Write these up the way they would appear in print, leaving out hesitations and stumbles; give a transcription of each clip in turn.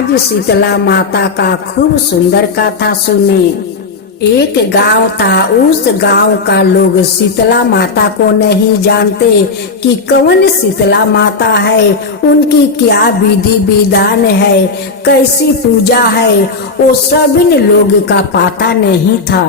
आज शीतला माता का खूब सुंदर कथा सुने। एक गांव था, उस गांव का लोग शीतला माता को नहीं जानते कि कौन शीतला माता है, उनकी क्या विधि विधान है, कैसी पूजा है, वो सभी लोग का पता नहीं था।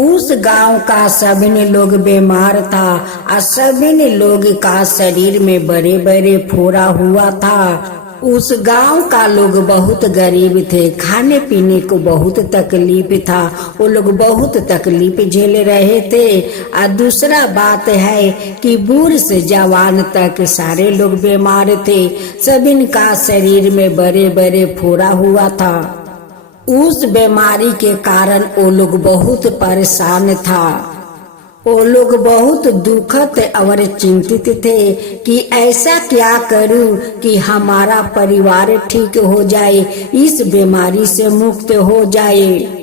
उस गांव का सभी लोग बीमार था और सभी लोग का शरीर में बड़े बड़े फोड़ा हुआ था। उस गांव का लोग बहुत गरीब थे, खाने पीने को बहुत तकलीफ था, वो लोग बहुत तकलीफ झेल रहे थे। और दूसरा बात है कि बूढ़ से जवान तक सारे लोग बीमार थे, सभी का शरीर में बड़े बड़े फोड़ा हुआ था। उस बीमारी के कारण वो लोग बहुत परेशान था। वो लोग बहुत दुखद और चिंतित थे कि ऐसा क्या करूं कि हमारा परिवार ठीक हो जाए, इस बीमारी से मुक्त हो जाए।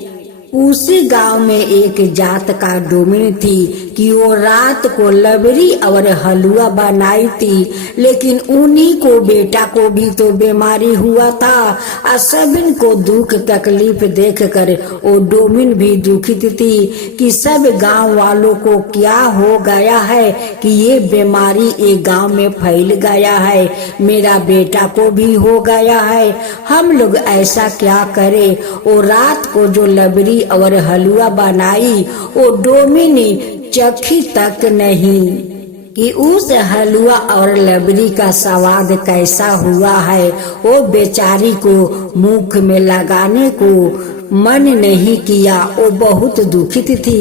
उसी गांव में एक जात का डोमिन थी कि वो रात को लबरी और हलवा बनाई थी, लेकिन उन्हीं को बेटा को भी तो बीमारी हुआ था और सभी को दुख तकलीफ देखकर वो डोमिन भी दुखित थी कि सब गांव वालों को क्या हो गया है कि ये बीमारी एक गांव में फैल गया है, मेरा बेटा को भी हो गया है, हम लोग ऐसा क्या करें। वो रात को जो लबरी और हलवा बनाई वो डोमिनी चखी तक नहीं कि उस हलवा और लबरी का स्वाद कैसा हुआ है। वो बेचारी को मुख में लगाने को मन नहीं किया, वो बहुत दुखित थी।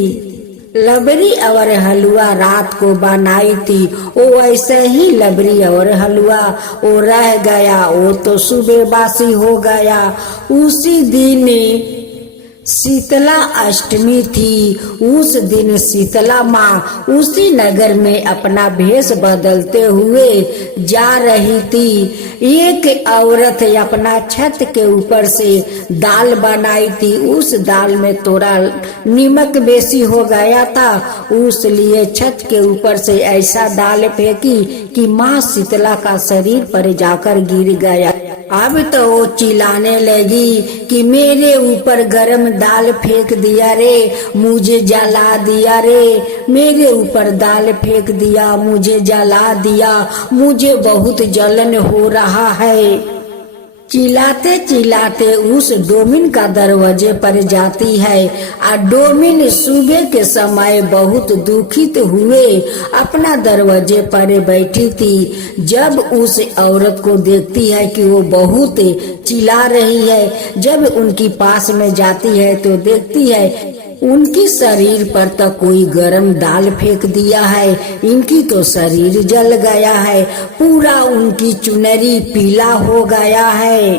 लबरी और हलवा रात को बनाई थी, वो ऐसे ही लबरी और हलवा वो रह गया, वो तो सुबह बासी हो गया। उसी दिन शीतला अष्टमी थी। उस दिन शीतला माँ उसी नगर में अपना भेष बदलते हुए जा रही थी। एक औरत अपना छत के ऊपर से दाल बनाई थी, उस दाल में थोड़ा नमक बेसी हो गया था, उसलिए छत के ऊपर से ऐसा दाल फेंकी कि माँ शीतला का शरीर पर जाकर गिर गया। अब तो वो चिल्लाने लगी कि मेरे ऊपर गरम दाल फेंक दिया रे, मुझे जला दिया रे, मेरे ऊपर दाल फेंक दिया, मुझे जला दिया, मुझे बहुत जलन हो रहा है। चिल्लाते चिल्लाते उस डोमिन का दरवाजे पर जाती है और डोमिन सुबह के समय बहुत दुखित हुए अपना दरवाजे पर बैठी थी। जब उस औरत को देखती है कि वो बहुत चिल्ला रही है, जब उनकी पास में जाती है तो देखती है उनकी शरीर पर तो कोई गरम दाल फेंक दिया है, इनकी तो शरीर जल गया है, पूरा उनकी चुनरी पीला हो गया है।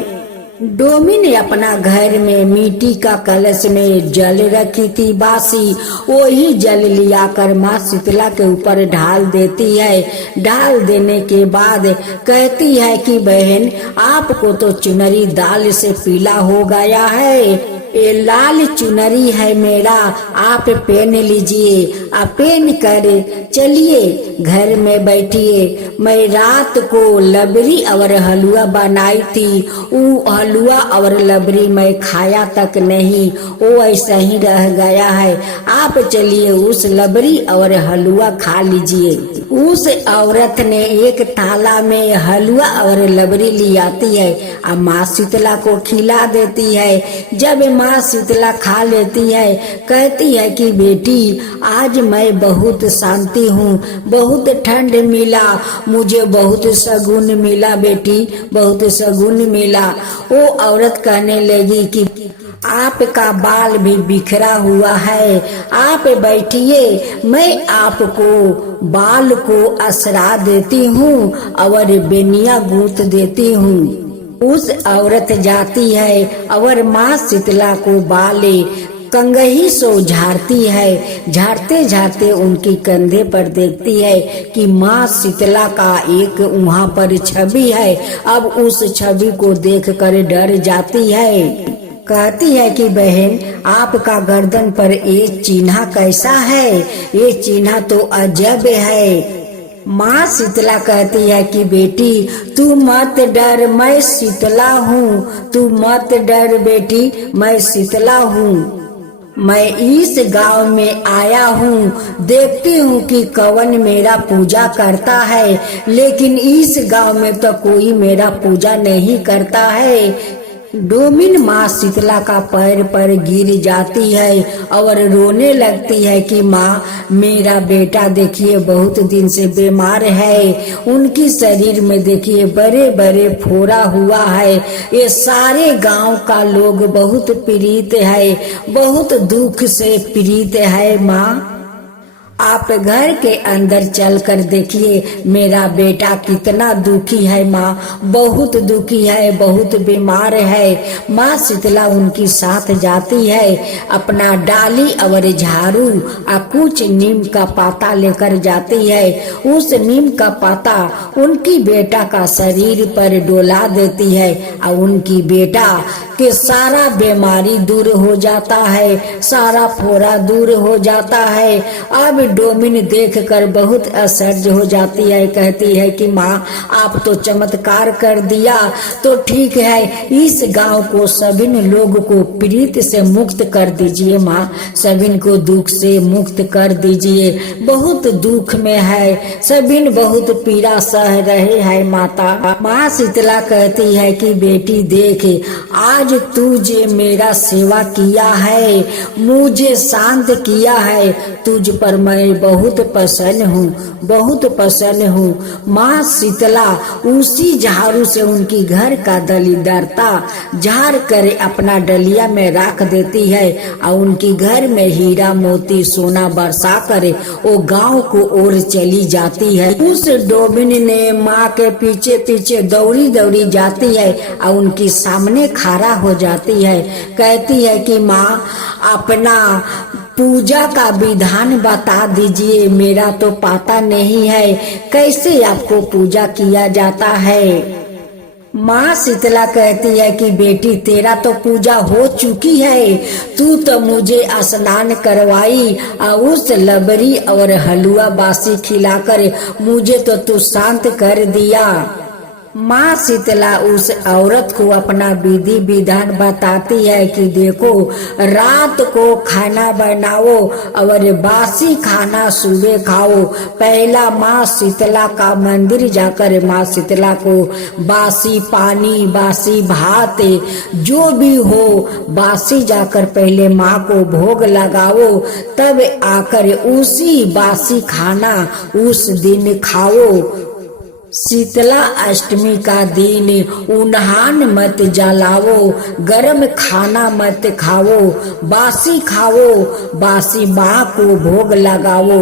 डोमिन अपना घर में मिट्टी का कलश में जल रखी थी बासी, वही जल लिया कर माँ शीतला के ऊपर ढाल देती है। ढाल देने के बाद कहती है कि बहन आपको तो चुनरी दाल से पीला हो गया है, ये लाल चुनरी है मेरा, आप पहन लीजिए, आप पहन कर चलिए घर में बैठिए। मैं रात को लबरी और हलवा बनाई थी, वो हलवा और लबरी मैं खाया तक नहीं, वो ऐसा ही रह गया है, आप चलिए उस लबरी और हलवा खा लीजिए। उस औरत ने एक थाला में हलवा और लबरी ले आती है और माँ शीतला को खिला देती है। जब माँ शीतला खा लेती है, कहती है कि बेटी आज मैं बहुत शांति हूँ, बहुत ठंड मिला, मुझे बहुत शगुन मिला बेटी, बहुत शगुन मिला। वो औरत कहने लगी कि आपका बाल भी बिखरा हुआ है, आप बैठिए, मैं आपको बाल को असरा देती हूँ और बेनिया गूंथ देती हूँ। उस औरत जाती है और माँ शीतला को बाले कंगही सो झाड़ती है। झाड़ते झाड़ते उनकी कंधे पर देखती है कि माँ शीतला का एक वहाँ पर छवि है। अब उस छवि को देखकर डर जाती है, कहती है कि बहन आपका गर्दन पर ये चिन्ह कैसा है, ये चिन्ह तो अजब है। माँ शीतला कहती है कि बेटी तू मत डर, मैं शीतला हूँ, तू मत डर बेटी, मैं शीतला हूँ। मैं इस गांव में आया हूँ, देखती हूँ कि कौन मेरा पूजा करता है, लेकिन इस गांव में तो कोई मेरा पूजा नहीं करता है। डोमिन माँ शीतला का पैर पर गिर जाती है और रोने लगती है कि माँ मेरा बेटा देखिए बहुत दिन से बीमार है, उनकी शरीर में देखिए बड़े बड़े फोड़ा हुआ है, ये सारे गांव का लोग बहुत पीड़ित है, बहुत दुख से पीड़ित है। माँ आप घर के अंदर चलकर देखिए मेरा बेटा कितना दुखी है, माँ बहुत दुखी है, बहुत बीमार है। माँ शीतला उनकी साथ जाती है, अपना डाली और झाड़ू और कुछ नीम का पाता लेकर जाती है। उस नीम का पाता उनकी बेटा का शरीर पर डोला देती है और उनकी बेटा के सारा बीमारी दूर हो जाता है, सारा फोड़ा दूर हो जाता है। अब डोमिन देखकर बहुत आश्चर्य हो जाती है, कहती है कि माँ आप तो चमत्कार कर दिया, तो ठीक है इस गांव को सभी लोग को पीड़ित से मुक्त कर दीजिए, माँ सभी को दुख से मुक्त कर दीजिए, बहुत दुख में है, सभी बहुत पीड़ा सह रहे हैं। माता माँ शीतला कहती है कि बेटी देख आज तुझे मेरा सेवा किया है, मुझे शांत किया है, तुझ पर मैं बहुत प्रसन्न हूँ, बहुत प्रसन्न हूँ। माँ शीतला उसी झाड़ू से उनकी घर का दलिदरता झाड़ कर अपना डलिया में रख देती है और उनकी घर में हीरा मोती सोना बरसा कर वो गांव को ओर चली जाती है। उस डोमिन ने माँ के पीछे पीछे दौड़ी दौड़ी जाती है और उनकी सामने खड़ा हो जाती है, कहती है कि माँ अपना पूजा का विधान बता दीजिए, मेरा तो पता नहीं है कैसे आपको पूजा किया जाता है। माँ शीतला कहती है कि बेटी तेरा तो पूजा हो चुकी है, तू तो मुझे स्नान करवाई और उस लबरी और हलवा बासी खिलाकर मुझे तो तू शांत कर दिया। माँ शीतला उस औरत को अपना विधि विधान बताती है कि देखो रात को खाना बनाओ और बासी खाना सुबह खाओ। पहला माँ शीतला का मंदिर जाकर माँ शीतला को बासी पानी बासी भात जो भी हो बासी जाकर पहले माँ को भोग लगाओ, तब आकर उसी बासी खाना उस दिन खाओ। शीतला अष्टमी का दिन उन्हान मत जलाओ, गरम खाना मत खाओ, बासी खाओ, बासी माँ को भोग लगाओ।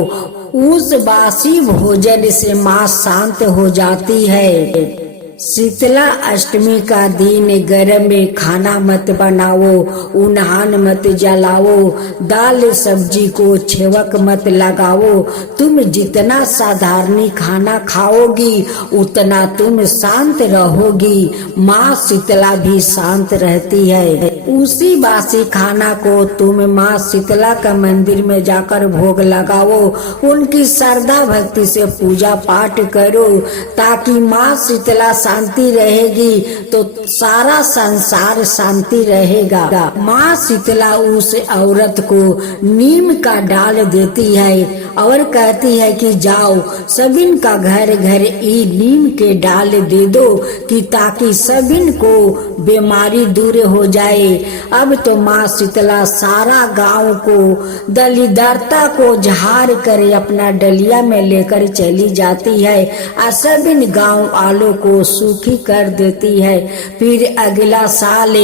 उस बासी भोजन से माँ शांत हो जाती है। शीतला अष्टमी का दिन गरम में खाना मत बनाओ, उन्हान मत जलाओ, दाल सब्जी को छेवक मत लगाओ। तुम जितना साधारण खाना खाओगी उतना तुम शांत रहोगी। माँ शीतला भी शांत रहती है। उसी बासी खाना को तुम माँ शीतला का मंदिर में जाकर भोग लगाओ, उनकी श्रद्धा भक्ति से पूजा पाठ करो, ताकि माँ शीतला शांति रहेगी तो सारा संसार शांति रहेगा। माँ शीतला उस औरत को नीम का डाल देती है और कहती है कि जाओ सभी का घर घर ई नीम के डाल दे दो कि ताकि सभी को बीमारी दूर हो जाए। अब तो माँ शीतला सारा गांव को दलिदरता को झाड़ कर अपना डलिया में लेकर चली जाती है और सभी गांव वालों को सुखी कर देती है। फिर अगला साल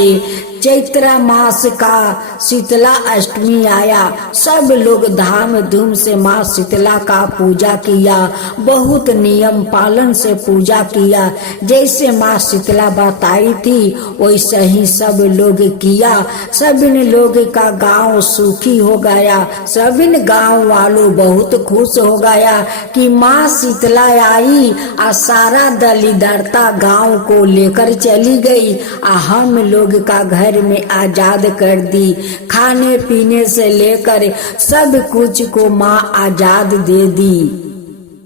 चैत्र मास का शीतला अष्टमी आया। सब लोग धाम धूम से माँ शीतला का पूजा किया, बहुत नियम पालन से पूजा किया। जैसे माँ शीतला बताई थी वैसे ही सब लोग किया। सभी लोग का गांव सुखी हो गया। सभी गांव वालों बहुत खुश हो गया कि माँ शीतला आई और सारा दलिदरता गांव को लेकर चली गई और हम लोग का घर में आजाद कर दी। खाने पीने से लेकर सब कुछ को माँ आजाद दे दी।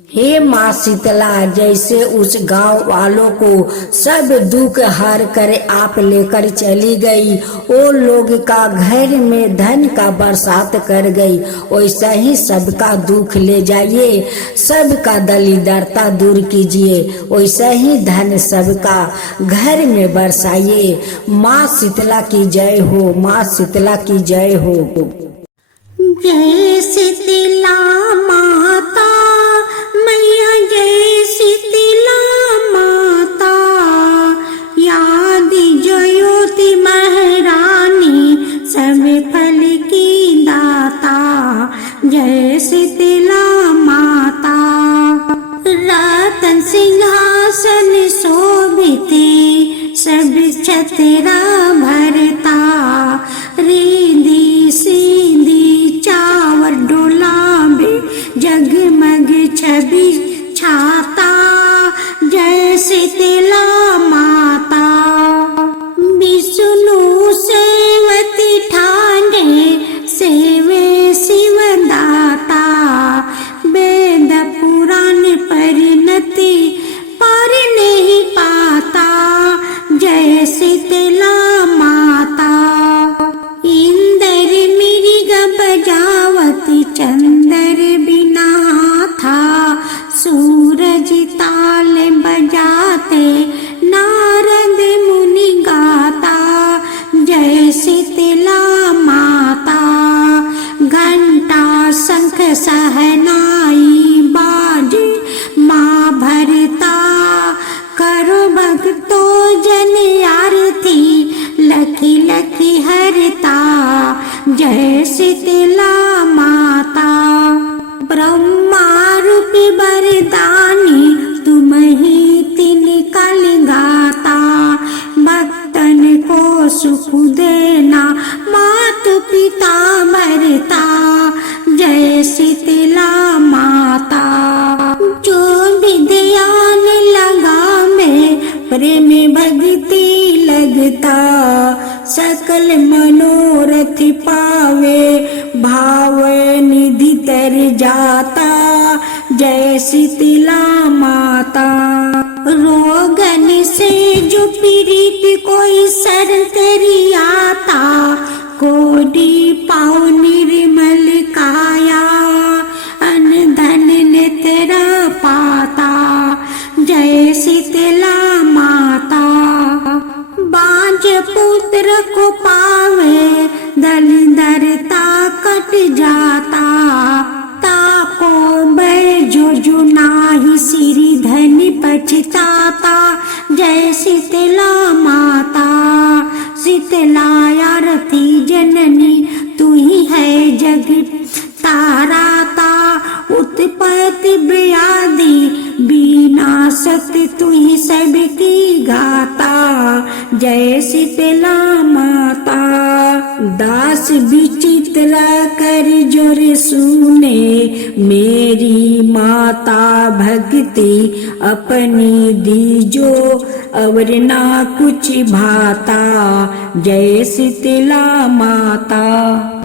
हे माँ शीतला, जैसे उस गांव वालों को सब दुख हर कर आप लेकर चली गई, वो लोग का घर में धन का बरसात कर गई, वैसा ही सबका दुख ले जाइए, सबका दरिद्रता दूर कीजिए, वैसा ही धन सबका घर में बरसाइए। माँ शीतला की जय हो, माँ शीतला की जय हो। जय शीतला माता मैया, जय शीतला माता, याद ज्योति महारानी सब फल की दाता। जय शीतला माता, रतन सिंहासन शोभिते सब छतरा भरता, रिद्धि सिद्धि चावर डोलावे जगमग छवि छाता। जय शीतला माता, विष्णु सेवती ठाणे सेवे शिव दाता, वेद पुराण परिणति पर नहीं पाता। जय शीतला माता, इंदर मृग बजावती चंदर बिना था, सूरज ताल बजाते नारद मुनि गाता। जय शीतला माता, घंटा शंख सहनाई बाजे माँ भरता, करो भक्तों जन आरती लखी लखी हरता। जय शीतला माता, ब्रह्मा रूपी वरदानी तुम ही तीन काल गाता, भक्तन को सुख देना मातु पिता भरता। जय शीतला माता, जो भी ध्यान लगा में प्रेम भक्ति लगता, सकल मनोरथ पावे भाव निधि तर जाता। जय शीतला माता, रोगन से जो पीड़ित कोई सर तेरी आता, कोटि पाँव निर्मल काया अन धन ने तेरा पाता। जय शीतला माता, बांझ पुत्र को पावे दरिद्रता कट जाता, ताको बैजो जो नाही सिरि धन पछताता। जय शीतला माता, शीतला आरती जननी तू ही है जग ताराता, उत्पत्ति व्याधि विनाशत तू ही सबकी गाता। जय शीतला माता, दास विचित्र कर जोर सुने, मेरी माता भक्ति अपनी दीजो और ना कुछ भाता। जय शीतला माता।